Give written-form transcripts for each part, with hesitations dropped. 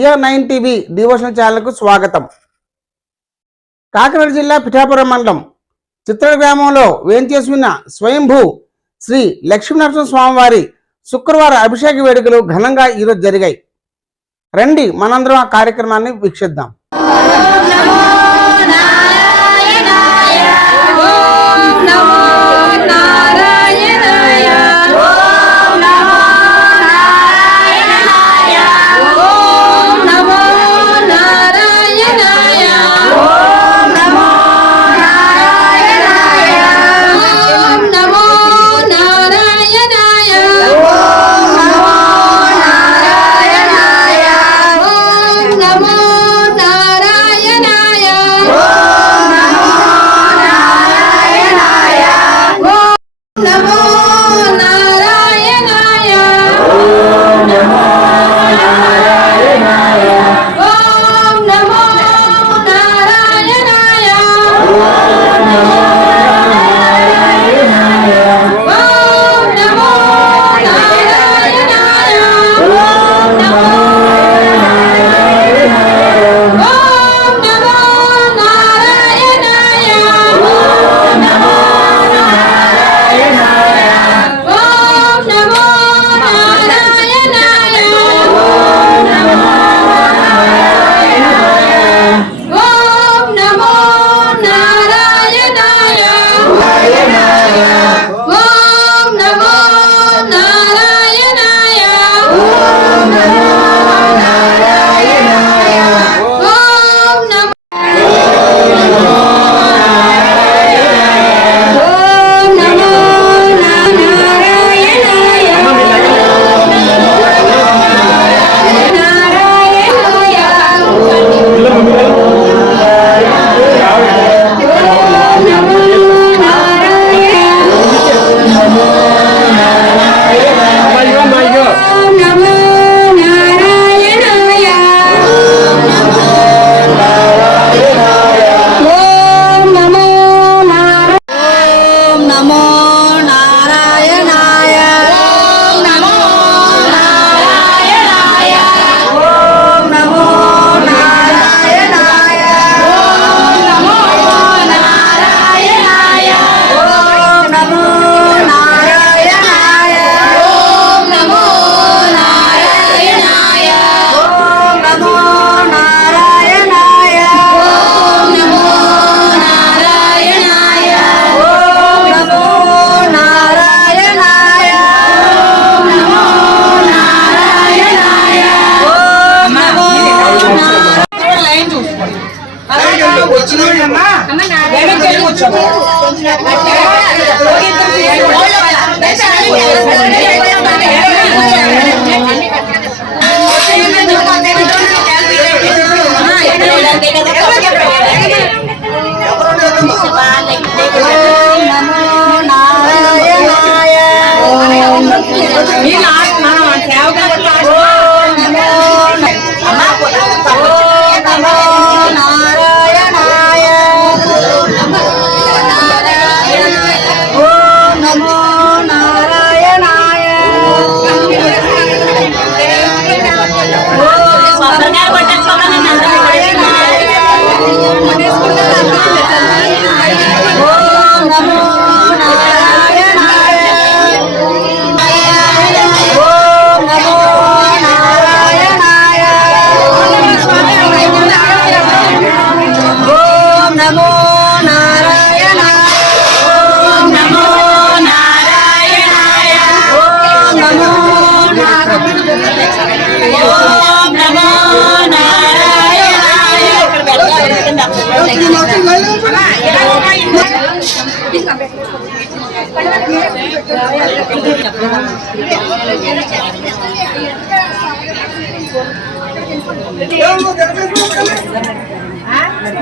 ER9 TV devotional ఛానల్కు స్వాగతం. కాకినాడ జిల్లా పిఠాపురం మండలం చిత్ర గ్రామంలో వేంచేసి ఉన్న స్వయంభూ శ్రీ లక్ష్మీనరసింహ స్వామివారి శుక్రవార అభిషేక వేడుకలు ఘనంగా ఈరోజు జరిగాయి. రండి మనందరం ఆ కార్యక్రమాన్ని వీక్షిద్దాం.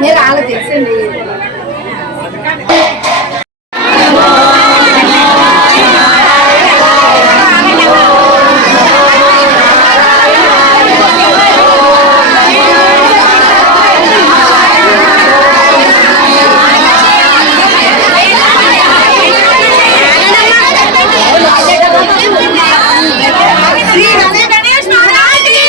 నేను అలా తెలుసండి. శ్రీ గణేష్ మహారాజ్ కి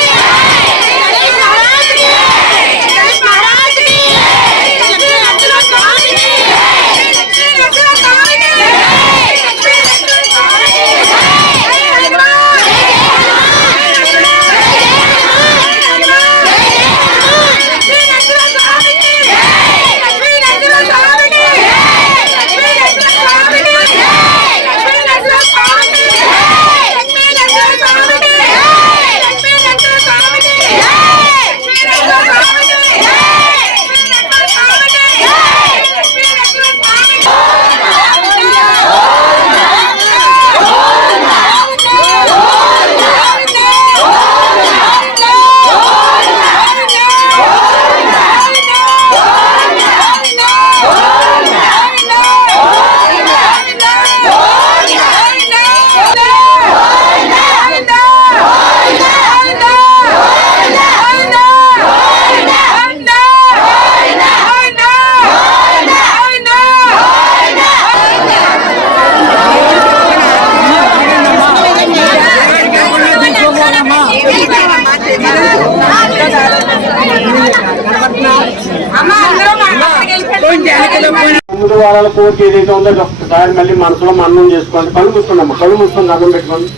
వాళ్ళ కోరిక ఏదైతే ఉందో ఒక్కసారి మళ్ళీ మనసులో మననం చేసుకోండి. కళ్ళు మూసుకోండి, కళ్ళు మూసుకొని దండం పెట్టుకోండి.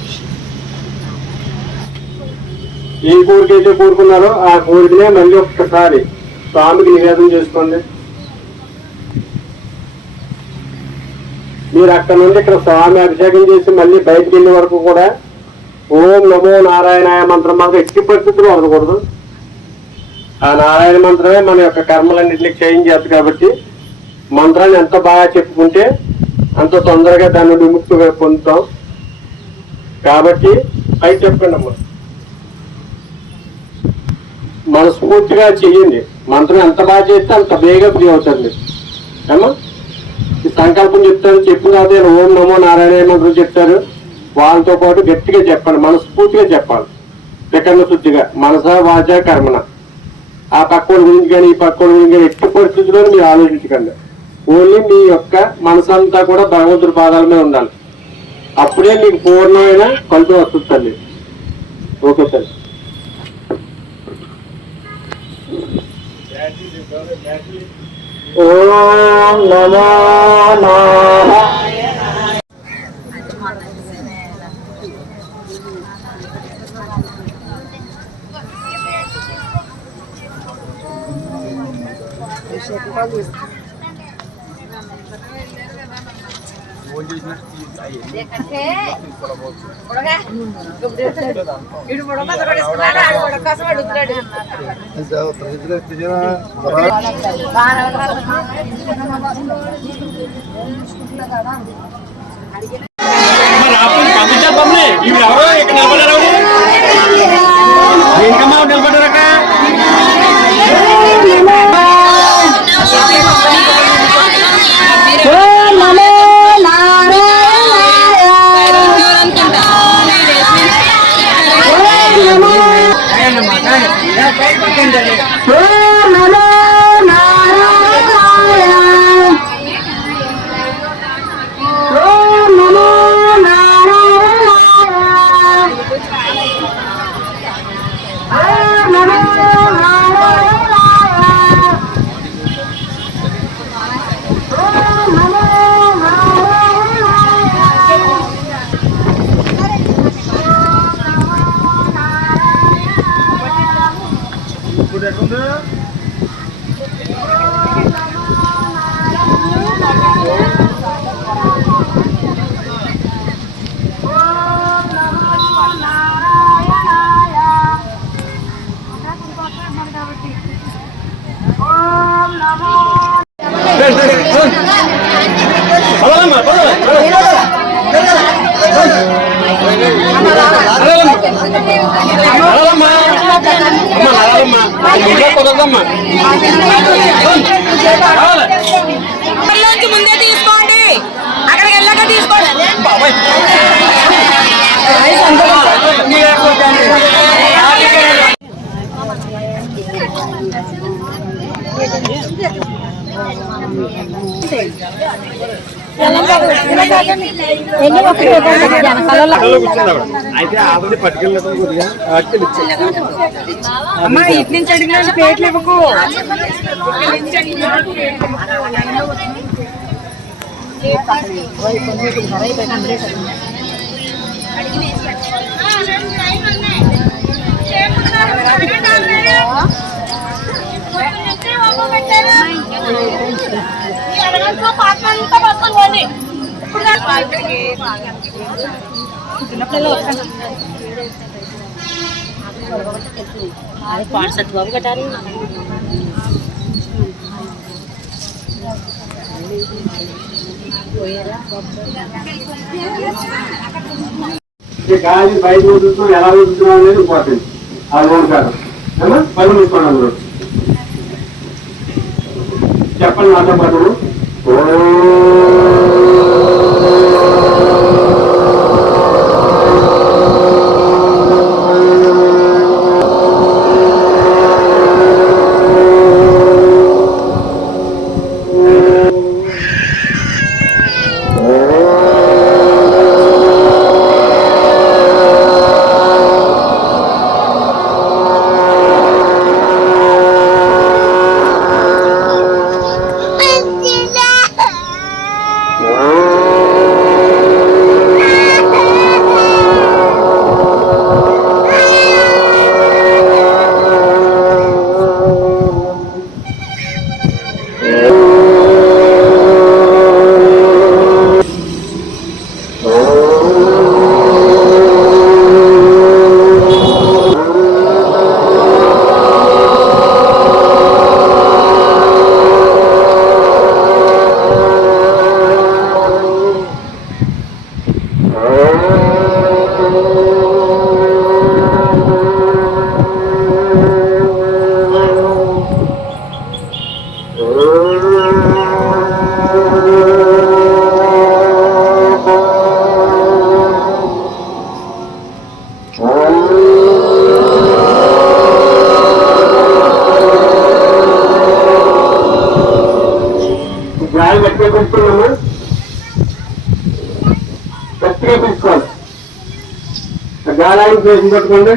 ఏ కోరిక అయితే కోరుకున్నారో ఆ కోరికనే మళ్ళీ ఒక్కసారి స్వామికి నివేదన చేసుకోండి. మీరు అక్కడ నుండి ఇక్కడ స్వామి అభిషేకం చేసి మళ్ళీ బయటకు వెళ్ళే వరకు కూడా ఓం నమో నారాయణాయ మంత్రం మాకు ఎట్టి పరిస్థితులు వదలకూడదు. ఆ నారాయణ మంత్రమే మన యొక్క కర్మలన్నింటినీ క్షయించేది కాబట్టి మంత్రాన్ని ఎంత బాగా చెప్పుకుంటే అంత తొందరగా దాన్ని విముక్తిగా పొందుతాం. కాబట్టి అవి చెప్పండి అమ్మా, మనస్ఫూర్తిగా చెయ్యండి. మంత్రం ఎంత బాగా చేస్తే అంత బేగా ఫ్రీ అవుతుంది అమ్మా. ఈ సంకల్పం చెప్తారు, చెప్పిన తర్వాత ఓం నమో నారాయణ మంత్రం చెప్తారు, వాళ్ళతో పాటు గట్టిగా చెప్పండి, మనస్ఫూర్తిగా చెప్పాలి. వికరణ శుద్ధిగా మనస వాచ కర్మన. ఆ పక్కోడి గురించి కానీ ఈ పక్కోడి గురించి కానీ ఎట్టి పరిస్థితుల్లో మీరు ఆలోచించకండి. ఓన్లీ మీ యొక్క మనసంతా కూడా భగవంతుడి పాదాల మీద ఉండాలి. అప్పుడే మీకు పూర్ణమైన ఫలితం వస్తుంది తల్లి. ఓకే తల్లి. ఓం నమో నారాయణ. ముందే తీసుకోండి, అక్కడికి వెళ్ళాక తీసుకోండి. అమ్మా ఇటు నుంచి అడిగిన ప్లేట్లు ఇవ్వకు. గాలి బయట వదులుతున్నాం, ఎలా వదులుతున్నాం అనేది ఇంపార్టెంట్. ఆ రోడ్ కాదు పని తీసుకోండి. అందరూ చెప్పండి నాతో పాటు. తీసుకోండమ్మా, గట్టిగా తీసుకోవాలి. గాలానికి వేసి పెట్టుకోండి.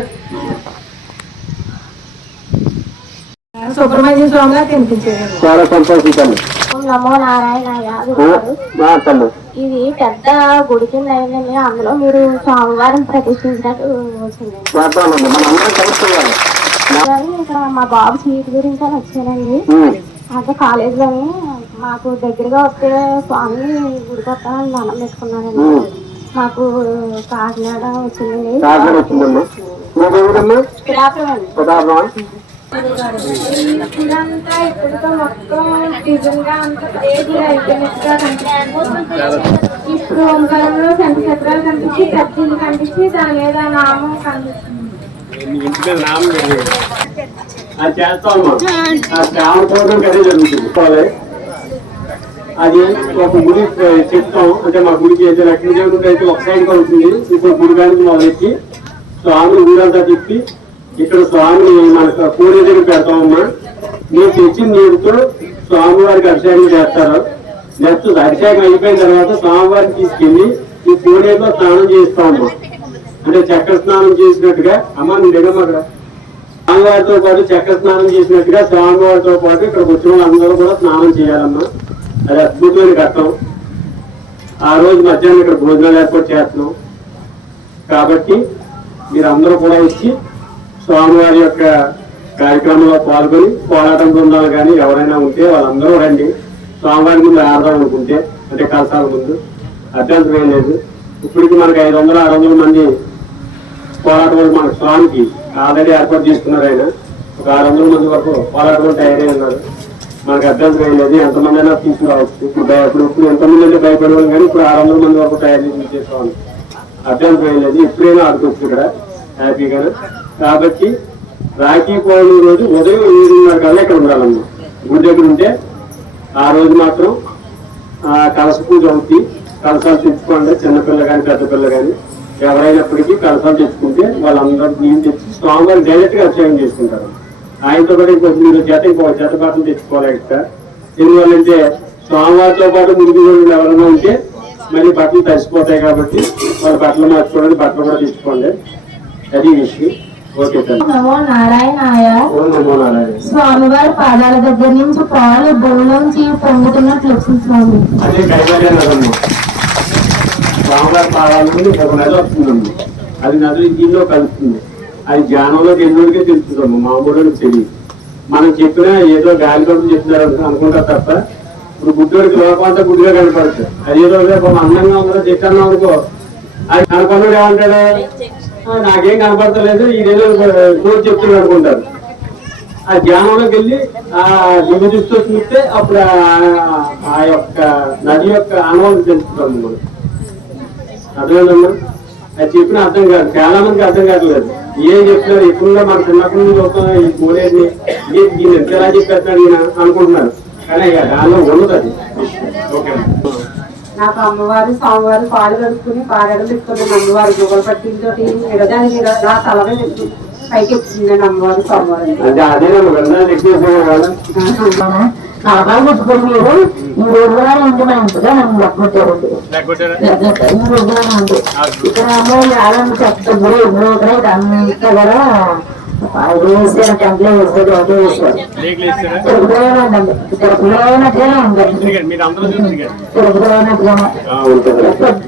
సుబ్రహ్మణ్య స్వామి గారు కనిపించారు. చాలా సంతోషించండి. నమో నారాయణ మాట్లాడు. ఇది పెద్ద గుడి కింద అయిందండి. అందులో మీరు సోమవారం ప్రతిష్ఠించినట్టు వచ్చింది. చేద్దామండి, మనం అందరం కలుసుకోవాలి. ఇక్కడ మా బాబు సీట్ గురించి అని వచ్చానండి. అంటే కాలేజీలోని మాకు దగ్గరగా వస్తే స్వామి గుడికి వస్తామని దండం పెట్టుకున్నానండి. మాకు కాకినాడ వచ్చిందండి. ఇదంతా ఇప్పటితో మొత్తం నిజంగా అంతా అయిపోయినట్టుగా కనిపిస్తుంది. ఇప్పుడు ఓంకారంలో శంఖ చక్రాలు కనిపించి పెద్దలు కనిపించి దాని మీద నామం కనిపిస్తుంది. అది చేస్తామమ్మా, ఆ శ్రావణ పౌర్ణమికి అదే జరుగుతుంది. అది ఒక గుడి చెప్తాం, అంటే మా గుడికి అయితే లక్ష్మీ దేవుడికి అయితే ఒక సైడ్ అవుతుంది. ఇప్పుడు గుడి కానీ మొదలెట్టి స్వామి ఊరంతా తిప్పి ఇక్కడ స్వామిని మనకు పూరి దగ్గర పెడతామమ్మా. మీరు తెచ్చిన నీరుతో స్వామివారికి అభిషేకం చేస్తారు. నెక్స్ట్ అభిషేకం అయిపోయిన తర్వాత స్వామివారిని తీసుకెళ్లి ఈ పూరేలో స్నానం చేస్తామమ్మా. అంటే చక్ర స్నానం చేసినట్టుగా అమ్మ నీ దగ్గర అక్కడ స్వామివారితో పాటు చక్ర స్నానం చేసినట్టుగా స్వామివారితో పాటు ఇక్కడికి వచ్చిన వాళ్ళందరూ కూడా స్నానం చేయాలమ్మా. అది అద్భుతమైన ఘట్టం. ఆ రోజు మధ్యాహ్నం ఇక్కడ భోజనాలు ఏర్పాటు చేస్తున్నాం. కాబట్టి మీరందరూ కూడా వచ్చి స్వామివారి యొక్క కార్యక్రమంలో పాల్గొని పోరాటం బృందాలు కానీ ఎవరైనా ఉంటే వాళ్ళందరూ రండి. స్వామివారి ముందు ఆడదాం అనుకుంటే, అంటే కలసాల ముందు అభ్యంతరం ఏం లేదు. ఇప్పటికి మనకు 500-600 మంది పోరాటం వాళ్ళు మన స్వామికి ఆల్రెడీ ఏర్పాటు చేసుకున్నారు. ఆయన ఒక 600 మంది వరకు పోరాటం తయారై ఉన్నారు. మనకు అభ్యంతరం ఏం లేదు. ఎంతమంది అయినా తీసుకురావచ్చు. ఇప్పుడు ఎంతమంది అంటే భయపడేవాళ్ళు కానీ ఇప్పుడు 600 మంది వరకు తయారు చేసి చేసుకోవాలి. అభ్యంతరం ఏం లేదు. ఇప్పుడైనా ఆడుకోవచ్చు ఇక్కడ హ్యాపీగా. కాబట్టి రాఖీ పౌర్ణమి రోజు ఉదయం 7:30 కల్లా ఇక్కడ ఉండాలమ్మా. గుడి దగ్గర ఉంటే ఆ రోజు మాత్రం కలస పూజ అవుతుంది. కలసాలు తెచ్చుకోండి, చిన్నపిల్ల కానీ పెద్ద పిల్ల కానీ ఎవరైనప్పటికీ కలసాలు తెచ్చుకుంటే వాళ్ళందరూ నీళ్ళు తెచ్చి స్వామివారి డైరెక్ట్ గా అభిషేకం చేసుకుంటారు. ఆయనతో పాటు ఇంకొక జత బట్టలు తెచ్చుకోవాలి ఎక్స్ట్రా. ఎందువల్లంటే స్వామివారితో పాటు మురికి ఎవరైనా ఉంటే మళ్ళీ బట్టలు తడిసిపోతాయి. కాబట్టి వాళ్ళ బట్టలు మార్చుకోవడానికి బట్టలు కూడా తెచ్చుకోండి. అది విషయం. Okay sir. నమో నారాయణాయ. నమో నారాయణ. స్వామివారి పాదాల దగ్గర నుంచి పాలు భూమిలోంచి పొంగుతున్నట్లు వచ్చింది స్వామి. అదే కైలాసం. స్వామివారి పాదాల నుండి ఒక నది వస్తుందమ్మా. అది నది దీనిలో కలుస్తుంది. అది ధ్యానంలోకి ఎన్నోడికే తెలుస్తుందమ్మా, మామూలుగా తెలియదు. మనం చెప్పినా ఏదో గాలి కొడుకు చెప్తున్నారు అనుకుంటారు తప్ప ఇప్పుడు గుడ్డోడికి లోపంతా గుడ్డిగా కనపడుతుంది. అదేదో అందంగా ఉందో చెక్కన్నా అనుకో, అది కనపడ్డాడు ఏమంటాడు, నాకేం కనపడతలేదు ఇదేదో కోరి చెప్తున్నాడు అనుకుంటారు. ఆ ధ్యానంలోకి వెళ్ళి ఆ దివ్య దృష్టితో చూస్తే అప్పుడు ఆ యొక్క నది యొక్క అనుభవం తెలుసుకుంటాం మనం. అర్థమైందమ్మా? అది చెప్పిన అర్థం కాదు, చాలా మందికి అర్థం కావట్లేదు. ఏం చెప్తున్నారు ఎప్పుడున్నా మన చిన్నప్పటి నుంచి చూస్తాం ఈ కోరేది దీన్ని ఎంత ఎలా చెప్పేస్తాడు ఈయన అనుకుంటున్నారు. కానీ దానిలో ఉండదు అది. ఓకే. నాకు అమ్మవారు స్వామివారు పాలు కలుపుకుని పాడలు పెట్టుకున్నాను. అమ్మవారు గుగలు పట్టించోటి ఎడదానికి నా తలమే పైకి ఎక్కిందండి అమ్మవారు స్వామివారు. అంటే అదే నలభై పెట్టుకుని మీరు ఈ రోజుగానే ఉంటే మనం ఇంతగా మనం లెక్కొట్టారండి. ఈ రోజుగానే ఉంది. ఇక్కడ ఏమో చెత్త గుడి ఎన్నో ఇక్కడ అంతా కూడా వేసారు, టెంట్లో వేసారు, ఒకటే వేసారు. తిరుగుతున్నట్టుగానే తిరుగుతున్నట్టుగానే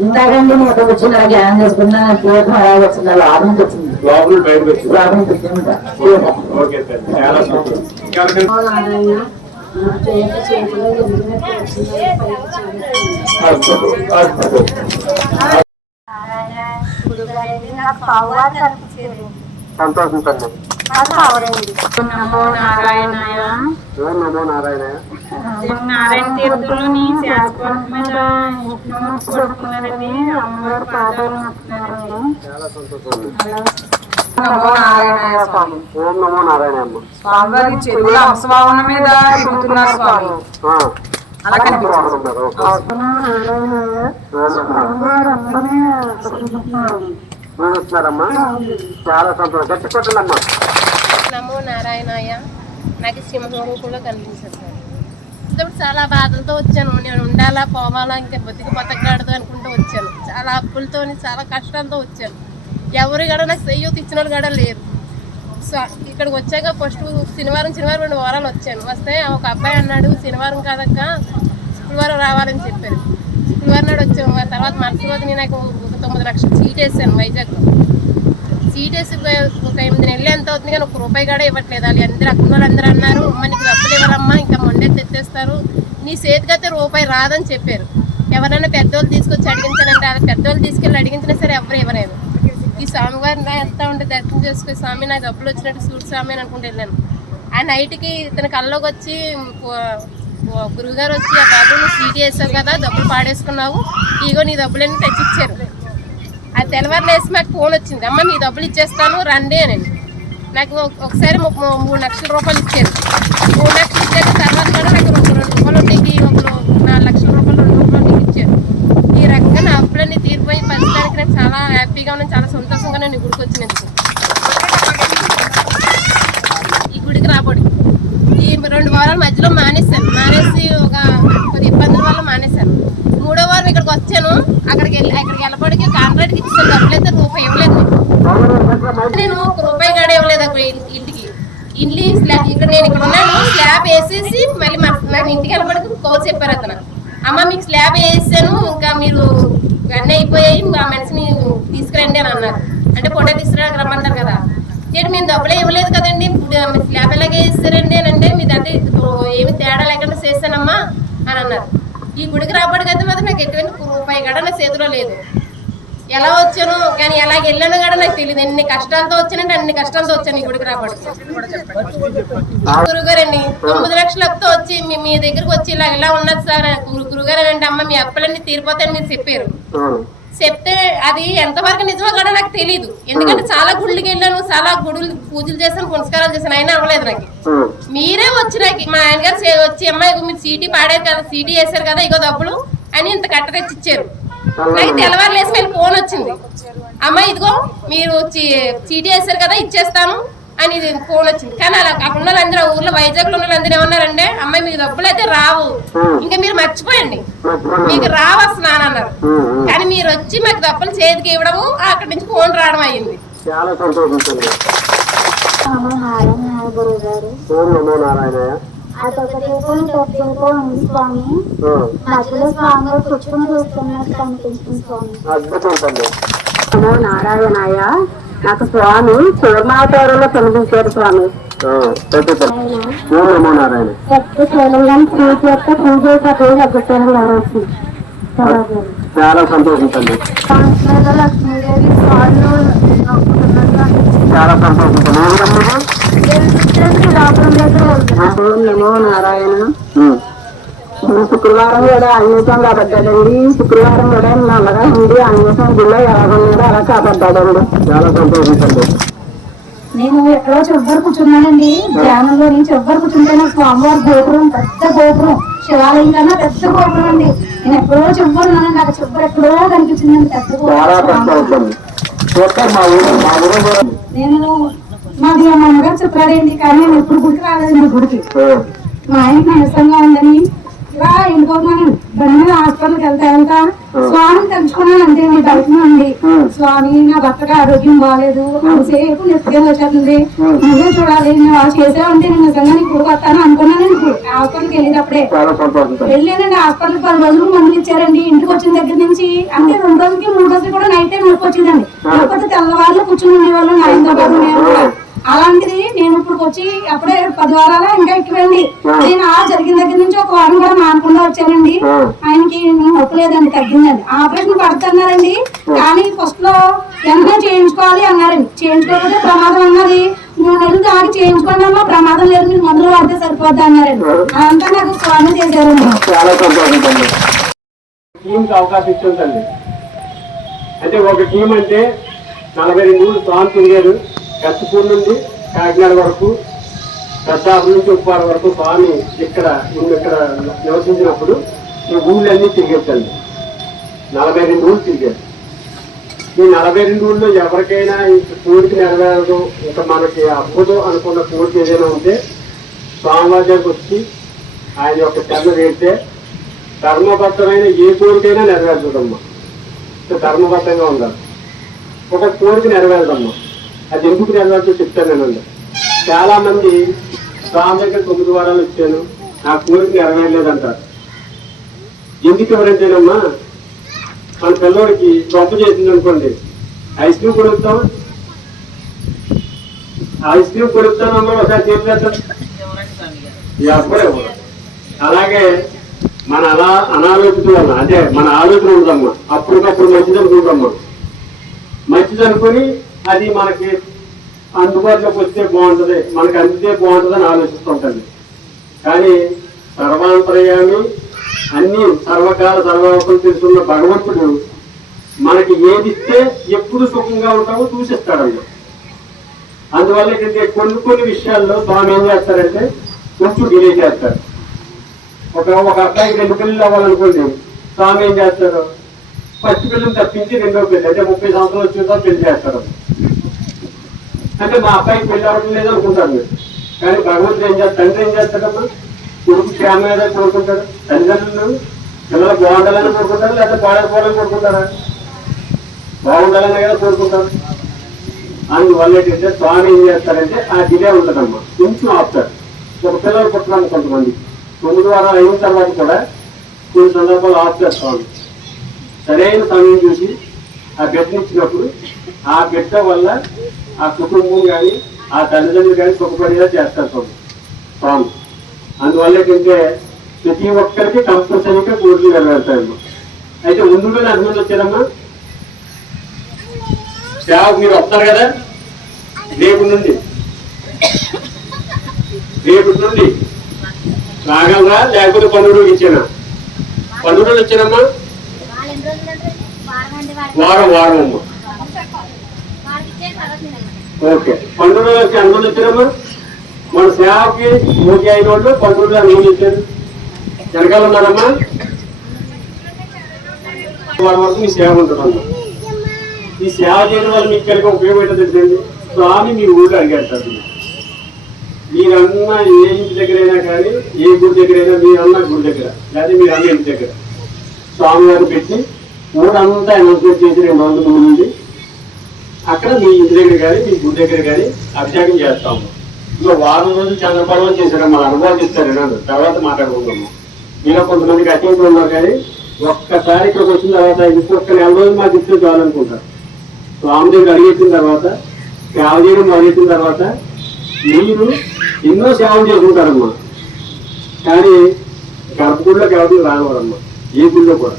ఇందాకండి నేను ఇక్కడ వచ్చి నాకు జ్ఞానం చేసుకున్నా తీర్థం అలా వచ్చింది. లాభం వచ్చింది, లాభం వచ్చింది. చేతిలో సంతోషించండి. నమో నారాయణాయ. నమో నారాయణ. నారాయణ తీర్థంలోని శాస్త్రం మీద కొడుకున్నారని అమ్మవారి పాదాలు నొక్కున్నారండి. చాలా సంతోషం. నమో నారాయణ స్వామి. ఓం నమో నారాయణ అమ్మ. స్వామివారి చెరువుల అంశభావన మీద ఎక్కుతున్నారు స్వామి. అలా కనిపిస్తున్నారు. చూస్తున్నారమ్మా, చాలా సంతోషం. గట్టి కొట్టండమ్మా. నమో నారాయణాయ. నాకు సింహరూపంలో కనిపించారు సార్. వచ్చేటప్పుడు చాలా బాధలతో వచ్చాను. నేను ఉండాలా పోవాలా ఇంకా బతకూడదు అనుకుంటూ వచ్చాను. చాలా అప్పులతో చాలా కష్టాలతో వచ్చాను. ఎవరు కూడా నాకు సయ్యూత్ ఇచ్చిన వాళ్ళు కూడా లేరు. సో ఇక్కడికి వచ్చాక ఫస్ట్ శనివారం 2 వారాలు వచ్చాను. వస్తే ఒక అబ్బాయి అన్నాడు, శనివారం కాదక్క శుక్రవారం రావాలని చెప్పారు. శుక్రవారం నాడు వచ్చాము. ఆ తర్వాత మనసు వద్ద నేను నాకు ఒక 9 లక్షలు సీట్ వేసాను వైజాగ్లో. సీట్ వేసి ఒక 8 నెలలు ఎంత అవుతుంది కానీ ₹1 కూడా ఇవ్వట్లేదు. వాళ్ళు అందరూ అక్కడ అందరూ అన్నారు, అమ్మ నీకు డబ్బులు ఇవ్వరమ్మా, ఇంకా మొండే తెచ్చేస్తారు, నీ చేతికైతే ₹1 రాదని చెప్పారు. ఎవరైనా పెద్దోళ్ళు తీసుకొచ్చి అడిగించానంటే అది పెద్దోళ్ళు తీసుకెళ్ళి అడిగించినా సరే ఎవరు ఇవ్వలేదు. ఈ స్వామివారి ఎంత ఉంటే దర్శనం చేసుకుని స్వామి నాకు డబ్బులు వచ్చినట్టు సూట్ స్వామి అని అనుకుంటూ వెళ్ళాను. ఆ నైట్కి ఇతని కల్లోకి వచ్చి గురువుగారు వచ్చి, ఆ బాబు నువ్వు సీటీ వేసావు కదా, డబ్బులు పాడేసుకున్నావు, ఇగో నీ డబ్బులన్నీ తెచ్చిచ్చారు. అది తెల్లవారులు వేసి మాకు ఫోన్ వచ్చింది, అమ్మ మీ డబ్బులు ఇచ్చేస్తాను రండి అని. నాకు ఒకసారి ₹3 లక్షలు ఇచ్చారు. 3 లక్షలు ఇచ్చాక తర్వాత కూడా నాకు ₹2 ఉండేకి ₹4 లక్షల ₹2 ఇచ్చారు. ఈ రకంగా నా అప్పులన్నీ తీరిపోయి పరిస్థితికి నాకు చాలా హ్యాపీగా ఉన్నాను, చాలా సంతోషంగా నేను ఈ గుడికి వచ్చినందుకు. ఈ గుడికి రాబడి ఈ 2 వారాల మధ్యలో మానేసి ఒక కొద్ది ఇబ్బందుల వల్ల మానేశాను. 3వ వారం ఇక్కడికి వచ్చాను. అక్కడికి వెళ్ళబడికి కాంట్రాక్ట్కి ఇచ్చాను, డబ్బులైతే ₹1 ఇవ్వలేదు. నేను ₹1 కూడా ఇవ్వలేదు అక్కడ ఇంటికి. ఇక్కడ నేను ఇక్కడ ఉన్నాను, స్లాబ్ వేసేసి మళ్ళీ నాకు ఇంటికి వెళ్ళబడికి కోర్సు చెప్పారు అతను, అమ్మ మీకు స్లాబ్ వేసాను, ఇంకా మీరు అన్నీ అయిపోయాయి, మా మనిషిని తీసుకురండి అని అన్నారు. అంటే ఫోటో తీసుకురానికి రమ్మంటారు కదా. నేను మేము డబ్బులే ఇవ్వలేదు కదండి, స్లాబ్ ఎలాగే వేస్తారండి అని అంటే మీ అంటే ఏమి తేడా లేకుండా చేశానమ్మా అని అన్నారు. ఈ గుడికి రాబడికి అయితే మాత్రం నాకు ఎటువంటి ₹1 కూడా నా చేతిలో లేదు. ఎలా వచ్చాను కానీ ఎలా వెళ్ళాను కూడా నాకు తెలియదు. ఎన్ని కష్టాలతో వచ్చానంటే అన్ని కష్టాలతో వచ్చాను ఈ గుడికి రాబడికి. గురుగారండి 9 లక్షలతో వచ్చి మీ దగ్గరకు వచ్చి ఇలా ఉన్నది సార్. గురుగారు అంటే అమ్మ మీ అప్పులన్నీ తీరిపోతాయని మీరు చెప్పారు. చెప్తే అది ఎంతవరకు నిజమో కూడా నాకు తెలియదు. ఎందుకంటే చాలా గుళ్ళకి వెళ్ళాను, చాలా గుడులు పూజలు చేశాను, పునస్కారాలు చేశాను, అయినా అవ్వలేదు నాకు. మీరే వచ్చి నాకు మా ఆయన గారు వచ్చి అమ్మాయి మీరు సీటీ పాడారు కదా, సీటీ వేసారు కదా, ఇగో డబ్బులు అని ఇంత కట్ట తెచ్చి ఇచ్చారు. నాకు తెల్లవారు లేసి మళ్ళీ ఫోన్ వచ్చింది, అమ్మాయి ఇదిగో మీరు సీటీ వేసారు కదా ఇచ్చేస్తాను అని ఫోన్ వచ్చింది. కానీ అలా అక్కడ ఉన్న వాళ్ళందరూ ఊర్లో వైజాగ్ లో ఉన్న వాళ్ళందరూ ఏమన్నారంటే అమ్మాయి మీకు డబ్బులు అయితే రావు, ఇంకా మీరు మర్చిపోయండి, మీకు రావు అసలు అని అన్నారు. కానీ మీరు వచ్చి మాకు డబ్బులు చేతికి ఇవ్వడము అక్కడి నుంచి ఫోన్ రావడం అయ్యింది. చాలా సంతోషం. అదొకటేమో డబ్బేమో ఉంది స్వామి, మధ్యలో స్వామి కూర్చొని చూస్తున్నట్టు కనిపిస్తుంది స్వామి. నారాయణాయ, నాకు స్వామి కూర్మావతారంలో కనిపించారు స్వామి. చాలా సంతోషించండి, లక్ష్మీదేవి స్వామి చాలా సంతోషించండి. నమో నారాయణ. శుక్రవారం కూడా అన్వేషం కాపాడ్డాడండి. శుక్రవారం కూడా నల్లగా ఉండి అన్వేషం గుళ్ళో ఎలాగొన్నాడో అలా కాపాడ్డాడండి. చాలా సంతోషించండి. నేను ఎక్కడో చివరి కూర్చున్నానండి, ధ్యానంలో నుంచి చివరి కూర్చుంటే నాకు స్వామివారి గోపురం, పెద్ద గోపురం, శివాలయం కన్నా పెద్ద గోపురం అండి. నేను ఎక్కడో చివరి ఉన్నానండి, నాకు చివరి ఎక్కడో కనిపించిందండి పెద్ద గోపురం. నేను మాది మా అమ్మగారు చెప్పాడండి, కానీ నేను ఎప్పుడు గుడికి రాలేదండి. గుడికి మా ఆయనకి నీరసంగా ఉందని ఇలా వెళ్ళిపోతున్నాను. బండి మీద హాస్పిటల్కి వెళ్తా స్వామిని తెలుసుకున్నాను అంతే. మీ బయట నుండి స్వామి నా భర్తగా ఆరోగ్యం బాగాలేదు, అంతసేపు నిత్యం వచ్చేస్తుంది, నువ్వే చూడాలి, నువ్వు అలా చేసావంటే నేను నిజంగా నీకు గుడికి వస్తాను అనుకున్నానండి. హాస్పిటల్కి వెళ్ళేటప్పుడే వెళ్ళానండి. హాస్పిటల్ 10 రోజులు మందులు ఇచ్చారండి. ఇంటికి వచ్చిన దగ్గర నుంచి అంటే 2 రోజులకి 3 రోజులు కూడా నైట్ టైం నొప్పి వచ్చిందండి. లేకపోతే తెల్లవారులు కూర్చుని ఉండేవాళ్ళు నాయన. అలాంటిది నేను ఇప్పుడు వచ్చి అప్పుడే 10 వారాలు ఇంకా ఎక్కువండి. నేను ఆ జరిగిన దగ్గర నుంచి 1 వారం కూడా మానకుండా వచ్చానండి. ఆయనకి నొప్పలేదండి, తగ్గిందండి. ఆపరేషన్ పడుతున్నారండి, కానీ ఫస్ట్ లో వెంటనే చేయించుకోవాలి అన్నారండి. చేయించుకోకపోతే ప్రమాదం అన్నది 3 నెలలు దాటి చేయించుకున్నామా, ప్రమాదం లేదు, మీరు మందులు వాడితే సరిపోద్ది అన్నారండి. అదంతా నాకు స్వామి చేశారండి. చాలా సంతోషించండి. టీంకి అవకాశం ఇచ్చిందండి. అంటే ఒక టీం అంటే 42 ఊళ్ళు స్వామి తిరిగారు. కత్తిపూర్ నుండి కాకినాడ వరకు, ప్రతాపం నుంచి ఉప్పారం వరకు స్వామి ఇక్కడ నివసించినప్పుడు ఈ ఊళ్ళన్నీ తిరిగేసండి. 42 ఊళ్ళు తిరిగారు. ఈ 42 ఊళ్ళో ఎవరికైనా కోరిక నెరవేరదు, ఇంకా మనకి అవ్వదు అనుకున్న కోరిక ఏదైనా ఉంటే స్వామివారి దగ్గరికి వచ్చి ఆయన యొక్క శ్రద్ధ చేస్తే ధర్మబద్ధమైన ఏ కోరికైనా నెరవేరుతుందమ్మా. ధర్మబద్ధంగా ఉండాలి. ఒక కోరిక నెరవేరదమ్మా. అది ఎందుకు నెరవేరుతో చెప్తాను నేనండి. చాలా మంది స్వామి దగ్గర 9 వారాలు వచ్చాను, నా కోరిక నెరవేరలేదంటారు. ఎందుకు ఎవరంటేనమ్మా, మన పిల్లవాడికి గొప్ప చేసింది అనుకోండి, ఐస్ క్రీమ్ కొడుకుతాం, ఐస్ క్రీమ్ కొడుకుతానమ్మా, ఒకసారి చేసేస్తాం ఎవ్వరు. అలాగే మన అనాలోచిత వల్ల అంటే మన ఆలోచన ఉండదమ్మా. అప్పటికప్పుడు మంచిది అనుకుంటామ్మా. మంచిది అనుకుని అది మనకి అందుబాటులోకి వస్తే బాగుంటుంది, మనకి అందితే బాగుంటుంది అని ఆలోచిస్తుంటుంది. కానీ సర్వాంతర్యామి అన్ని సర్వకాల సర్వలోకం తెలుసుకున్న భగవంతుడు మనకి ఏది ఇస్తే ఎప్పుడు సుఖంగా ఉంటామో చూసిస్తాడమ్మా. అందువల్ల ఏంటంటే కొన్ని విషయాల్లో స్వామి ఏం చేస్తారంటే కొంచెం డిలే చేస్తారు. ఒక అబ్బాయికి 2 పెళ్ళిళ్ళు అవ్వాలనుకోండి, స్వామి ఏం చేస్తారు, ఫస్ట్ పెళ్ళిని తప్పించి 2వ పెళ్ళి అంటే 30 సంవత్సరాలు వచ్చేదా పెళ్లి చేస్తారు. అంటే మా అబ్బాయికి పెళ్లి అవ్వడం లేదనుకుంటారు మీరు. కానీ భగవంతుడు ఏం చేస్తారు, తండ్రి ఏం చేస్తాడమ్మా, కొడుకు క్షేమంగా కోరుకుంటాడు. తల్లిదండ్రులు పిల్లలు బాగుండాలని కోరుకుంటారు, లేకపోతే పాడైపోవాలని కోరుకుంటారా? బాగుండాలని కదా కోరుకుంటారు. అందువల్ల ఏంటంటే స్వామి ఏం చేస్తారంటే ఆ డిలే ఉంటుందమ్మా, కొంచెం ఆపుతారు. ఒక పిల్లలు పుట్టడానికి కొంతమంది 9 వారాలు అయిన తర్వాత కూడా కొన్ని సందర్భాలు ఆపుతారు స్వామి. సరైన సమయం చూసి ఆ బిడ్డనిచ్చినప్పుడు ఆ బిడ్డ వల్ల ఆ కుటుంబం కానీ ఆ తల్లిదండ్రులు కానీ సుఖపడేలా చేస్తారు స్వామి. అందువల్ల ఏంటంటే ప్రతి ఒక్కరికి కంపల్సరీగా కోరికలు నెరవేరుతాయమ్మా. అయితే ముందుగా ఎంతమంది వచ్చారమ్మా? సేవకు మీరు వస్తారు కదా, రేపటి నుండి రాగలరా లేకపోతే 12 రోజులు ఇచ్చానా? 12 రోజులు వచ్చానమ్మా, వారం అమ్మా. ఓకే, 12 రోజులు వచ్చి ఎంతమంది వచ్చారమ్మా? మన సేవకి 105 రోజులు 12 రోజులు ఎంతమంది వచ్చారు? వెనకాల ఉన్నారమ్మా. వారం వరకు మీ సేవ ఉంటుందమ్మా. ఈ సేవ చేయడం వల్ల మీకు కలిగే ఉపయోగం ఏంటో తెలుసండి. స్వామి మీ ఊళ్ళో అడిగారు, మీరన్న ఏ ఇంటి దగ్గర అయినా కానీ, ఏ గుడి దగ్గర అయినా, మీరన్న గుడి దగ్గర లేదా మీరన్న ఇంటి దగ్గర స్వామి గారు పెట్టి ఊరంతా అనౌన్స్మెంట్ చేసి 2 రోజుల ముందు అక్కడ మీ ఇంటి దగ్గర కానీ మీ గుడి దగ్గర కానీ అభిషేకం చేస్తాము. ఇంకా వారం రోజులు చంద్రపర్వం చేశారు, మన అనుభవాలు ఇస్తారు, తర్వాత మాట్లాడుకుంటాము. మీలో కొంతమందికి అటెండ్ ఉన్నారు కానీ ఒక్కసారి ఇక్కడికి వచ్చిన తర్వాత ఇంకొక 4 రోజులు మాకు ఇస్తే చాలనుకుంటారు. స్వామి దగ్గర అడిగేసిన తర్వాత సేవ చేయడం అడిగేసిన తర్వాత మీరు ఎన్నో సేవలు చేసుకుంటారమ్మా. కానీ గర్భగుడిలోకి ఎవరికి రానివారమ్మా. ఏ గుడిలో కూడా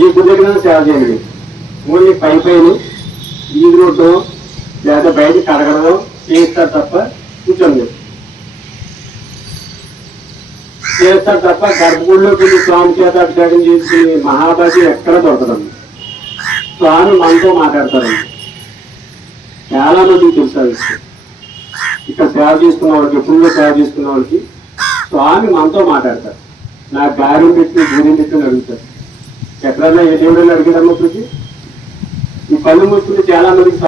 ఏ గుడి దగ్గర సేవ చేయండి. ఓన్లీ పైన ఈది రోడ్డు లేదా బయట కడగడమో చేస్తారు తప్ప కూర్చోండి చేస్తారు తప్ప గర్భగుడిలోకి వెళ్ళి స్వామి చేత అభిషేకం చేసుకుని మహాభాగ్యం ఎక్కడ దొరకదమ్మా. స్వామి మనతో మాట్లాడతారండి. చాలా మందికి తెలుసు ఆ విషయం. ఇక్కడ సేవ చేసుకున్న వాళ్ళకి, ఎప్పుడులో సేవ చేసుకున్న వాళ్ళకి స్వామి మనతో మాట్లాడతారు. నా గారి పెట్టి దూరం పెట్టి అడుగుతారు. ఎక్కడన్నా ఏ దేవుడని అడిగారమ్మా? ఈ పళ్ళు మూసుకుంటే చాలా మందికి